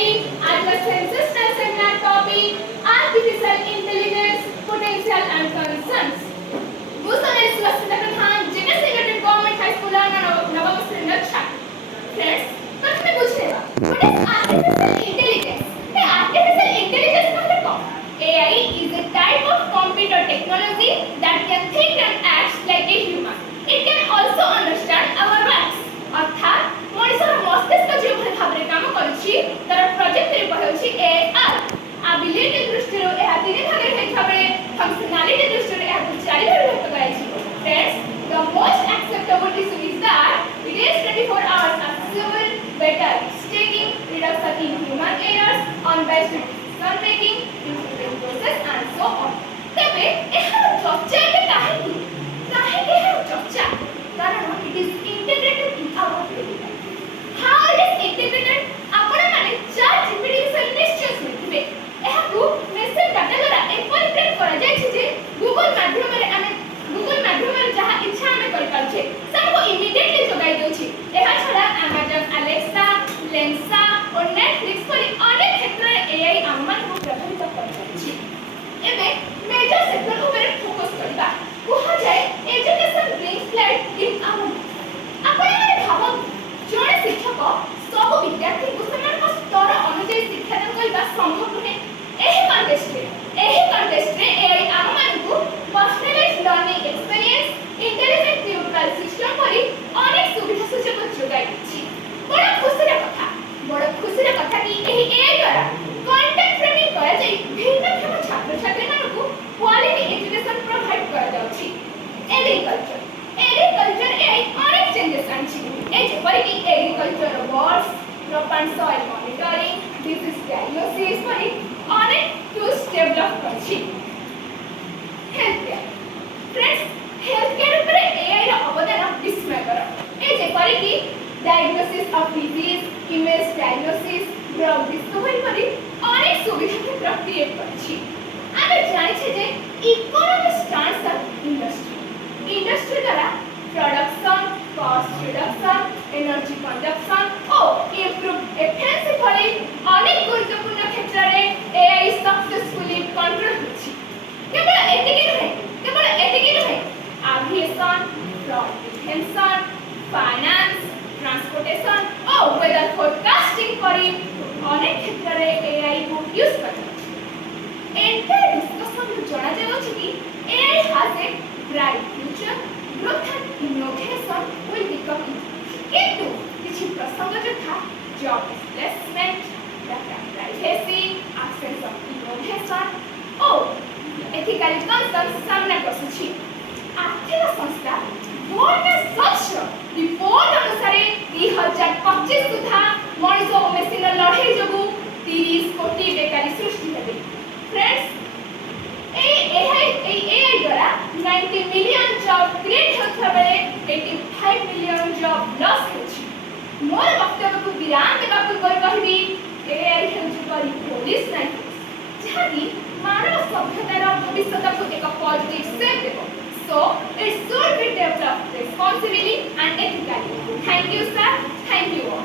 everybody at the sensational seminar topic Artificial Intelligence Potential and Concerns. Gusanes Lasita Pradhan, Junior Secretary Government High School Navama Srinaksha. Friends, प्रश्न पूछेगा what is artificial intelligence? The artificial intelligence मतलब क्या? AI is a type of computer technology that can think and act like a human. It can also understand our words. अर्थात मनुष्यर मस्तिष्क जेभଳି ଭାବରେ କାମ କରୁଛି ତାର ପ୍ରୋଜେକ୍ଟ ରୂପ ହେଉଛି AI. Ability ଦୃଷ୍ଟିରୁ ଏହା ତିନି ଭାଗରେ ହୋଇଥିବା ବେଳେ functionality ଦୃଷ୍ଟିରୁ ଏହାକୁ ଚାରି ଭାଗରେ ବିଭକ୍ତ କରାଯାଇଛି. Friends, the most acceptable issue is that it is 24 hours accessible, better taking, reduction in human errors, on-based decision making, improving process and so on. ତେବେ ଏହାର ଚର୍ଚ୍ଚା ଏବେ କାହିଁକି? କାହିଁକି ଏହାର ଚର୍ଚ୍ଚା? କାରଣ it is integrated in our daily life. How it is integrated? ଆପଣ ମାନେ ChatGPT ବିଷୟରେ ନିଶ୍ଚୟ ଶୁଣିଥିବେ. ଏହାକୁ ମେସେଜ ଡାଟା ଦ୍ୱାରା ଏପରି ପ୍ରେରଣା କରାଯାଇଛି ଯେ ଗୁଗଲ ମାଧ୍ୟମରେ ଯାହା ଇଚ୍ଛା ଆମେ କରିପାରୁଛେ ସେଟାକୁ ଇମିଡିଏଟଲି ଯୋଗାଇ ଦେଉଛି. ଏହା ଛଡ଼ା Amazon Alexa, Lensa ଓ Netflix ପରି ଅନେକ କ୍ଷେତ୍ରରେ AI ଆମମାନଙ୍କୁ ପ୍ରଭାବିତ କରିପାରିଛି. ଏବେ ମେଜର ସେକ୍ଟର ଉପରେ ଫୋକସ୍ କରିବା. କୁହାଯାଏ education brings life in our life. ଆପଣମାନେ ଭାବନ୍ତୁ ଜଣେ ଶିକ୍ଷକ ସବୁ ବିଦ୍ୟାର୍ଥୀଙ୍କୁ ସେମାନଙ୍କ ସ୍ତର ଅନୁଯାୟୀ ଶିକ୍ଷାଦାନ କରିବା ସମ୍ଭବ ନୁହେଁ. ଏହି କଣ୍ଟେଷ୍ଟରେ AI ଆମମାନଙ୍କୁ personalise learning experience, intelligent tutorial system ପରି ଅନେକ ସୁବିଧା ସୁଯୋଗ ଯୋଗାଇ ଦେଇଛି. ବଡ଼ ଖୁସିର କଥା କି ଏହି AI ଦ୍ୱାରା କଣ୍ଟେଣ୍ଟ ଫ୍ରେମିଂ କରାଯାଇ ଭିନ୍ନକ୍ଷମ ଛାତ୍ରଛାତ୍ରୀମାନଙ୍କୁ କ୍ୱାଲିଟି ଏଜୁକେସନ ପ୍ରୋଭାଇଡ୍ କରାଯାଉଛି. ଏଗ୍ରିକଲଚର AI ଅନେକ ଚେଞ୍ଜେସ୍ ଆଣିଛି. ଯେପରିକି agriculture robots, crop and soil monitoring, disease diagnosis ପରି ଅନେକ ଟୁଲ୍ସ ଡେଭଲପ୍ କରିଛି. ହେଲ୍ଥକେୟାର. ଫ୍ରେଣ୍ଡସ୍, ହେଲ୍ଥକେୟାର ଉପରେ AI ର ଅବଦାନ ବିସ୍ମୟକର. ଯେପରିକି diagnosis of disease, image diagnosis, drug discovery ପରି ଅନେକ ସୁବିଧା କ୍ଷେତ୍ର କ୍ରିଏଟ୍ କରିଛି. ଆମେ ଜାଣିଛେ ଯେ ଇକୋନୋମି ଷ୍ଟାଣ୍ଡସ୍ ଅନ୍ ଇଣ୍ଡଷ୍ଟ୍ରି ଦ୍ୱାରା production, cost reduction, energy consumption ଓ improved efficiency ଭଳି ଅନେକ ଗୁରୁତ୍ୱପୂର୍ଣ୍ଣ କ୍ଷେତ୍ରରେ AI successfully control ହୋଇଛି. କେବଳ ଏତିକି ନୁହେଁ. Aviation, fraud prevention, finance, transportation ଓ weather forecasting ପରି ଅନେକ କ୍ଷେତ୍ରରେ AI କୁ ୟୁଜ୍ କରାଯାଉଛି. ଏଣ୍ଟାୟାର ଡିସ୍କସନରୁ ଜଣାଯାଉଛି କି AI has a bright future. Growth and innovation will become into କିଛି ପ୍ରସଙ୍ଗ ଯଥା job displacement, data privacy, absence of innovation O ethical concerns ସାମ୍ନାକୁ ଆସୁଛି. ଆର୍ଥିକ ସଂସ୍ଥା World Research ରିପୋର୍ଟ ଅନୁସାରେ 2025 ସୁଦ୍ଧା ମଣିଷ ଓ ମେସିନର ଲଢ଼େଇ ଯୋଗୁଁ 30 କୋଟି ବେକାରୀ ସୃଷ୍ଟି ହେବେ. ଫ୍ରେଣ୍ଡସ୍, AI ଦ୍ୱାରା 90 ମିଲିୟନ ଜବ୍ କ୍ରିଏଟ୍ ହେଉଥିବା ବେଳେ 85 ମିଲିୟନ ଜବ୍ ଲସ୍ ହେଉଛି. ମୋର ବକ୍ତବ୍ୟକୁ ବିରାମ ଦେବା ପୂର୍ବରୁ କହିବି AI ହେଉଛି ପରି ପୋଲିସ ନାହିଁ ଯାହାକି ମାନବ ସଭ୍ୟତାର ଭବିଷ୍ୟତକୁ ଏକ ପଜିଟିଭ ସେପ୍ ଦେବ. So it should be developed responsibly and ethically. Thank you, sir. Thank you all.